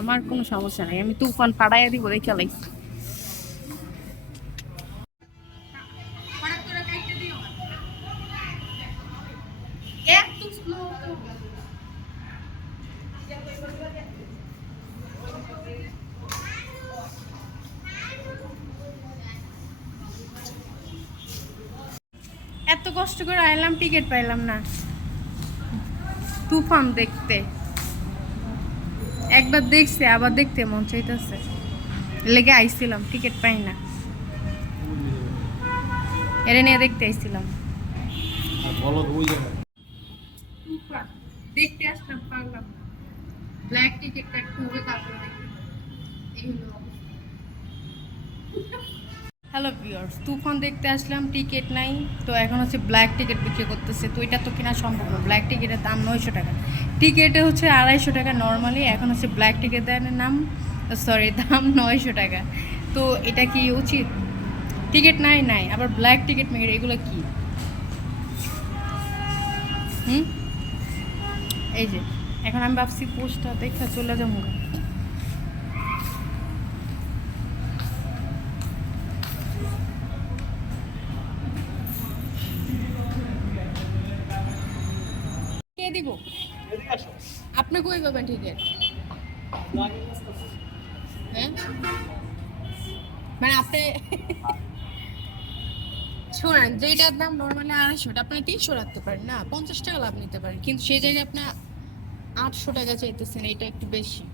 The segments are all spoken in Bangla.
আমার কোনো সমস্যা নাই। আমি তুফান পাড়াইয়া দিব, দেখে লাইছি। এত কষ্ট করে আইলাম, টিকিট পাইলাম না। তুফান দেখতে। একবার দেখছে আবার দেখতে মন চাইতেছে। লেগে আইছিলাম টিকিট পাই না। এর নিয়ে দেখতে আইছিলাম। বলো ওই দেখতে আসলাম পারলাম ব্ল্যাক টিকিটটা একটু হবে তারপরে হ্যালো ভিউয়ার্স তুফান দেখতে আসলাম টিকিট নাই। তো এখন হচ্ছে ব্ল্যাক টিকিট বিক্রি করতেছে। তো এটা তো কেনা সম্ভব না। ব্ল্যাক টিকিটের দাম নয়শো টাকা। টিকিটে হচ্ছে আড়াইশো টাকা নর্মালি এখন হচ্ছে ব্ল্যাক টিকিটের নাম। সরি দাম নয়শো টাকা। তো এটা কি উচিত? টিকিট নাই নাই। আবার ব্ল্যাক টিকিট মেয়ের এগুলো কি? হুম? এই যে, এখন আমি ভাবছি পোস্টটা দেখে চলে যাব। দিব? আপনি কই পাবেন টিকিট হ্যাঁ? মানে আপনি শোনেন যেটার দাম নর্মালি আড়াইশো আপনি তিনশো রাখতে পারেন না? পঞ্চাশ টাকা লাভ নিতে পারেন। কিন্তু সেই জায়গায় আপনি আটশো টাকা চাইতেছেন এটা একটু বেশি।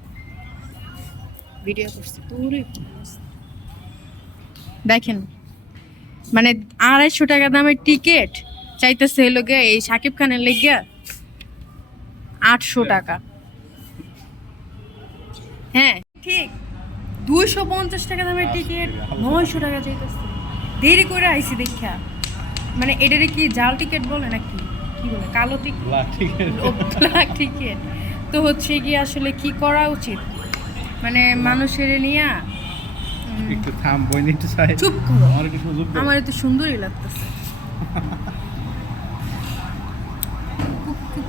ভিডিও করছি। তোরে দেখেন মানে আড়াইশো টাকা দামের টিকিট চাইতেছে গিয়ে এই সাকিব খানের লেগে আটশো টাকা। হ্যাঁ ঠিক। দুইশো পঞ্চাশ টাকা দামের টিকিট নয়শো টাকা চাইতেছে। দেরি করে আইসি দেখা। মানে এটারে কি জাল টিকিট বলে নাকি? কি বলে? কালো টিকিট টিকেট তো হচ্ছে কি আসলে কি করা উচিত? মানে মানুষের নিয়া একটু থাম বই নিতে চাই। চুপ করো। আমার একটু সুযোগ আমার তো সুন্দরই লাগতেছে।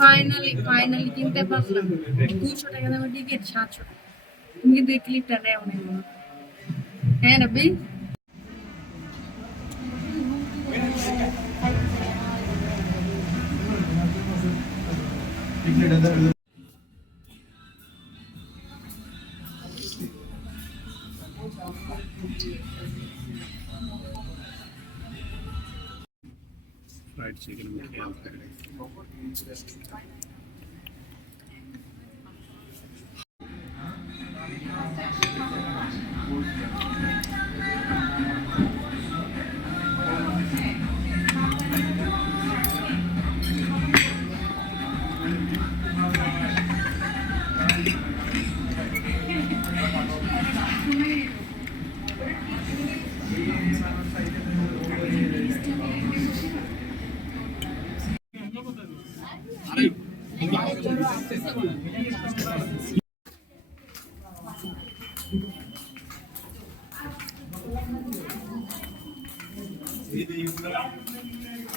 ফাইনালি ফাইনালি কিনতে পারলাম দুশো টাকা দামের টিকিট সাতশো টাকা তুমি কিন্তু এই ক্লিপটা নেও নি হ্যাঁ রবি টিকেট আছে, fried chicken and kale.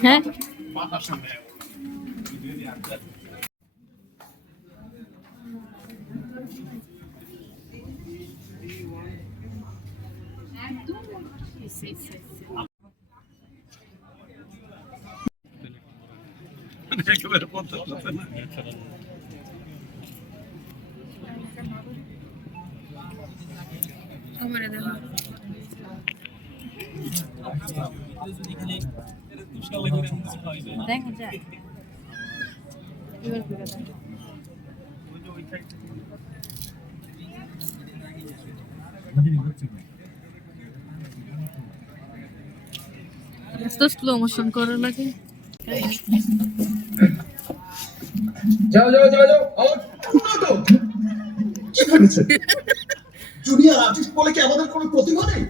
হ্যাঁ? মাথার একেবারে পঞ্চাশ করে দাও। এত স্লো মোশন করা লাগে যাও যাও যাও যাও। আউট তো। কি ফেলেছেন জুনিয়র আর্টিস্ট বলে কি আমাদের কোনো প্রতিভা নেই?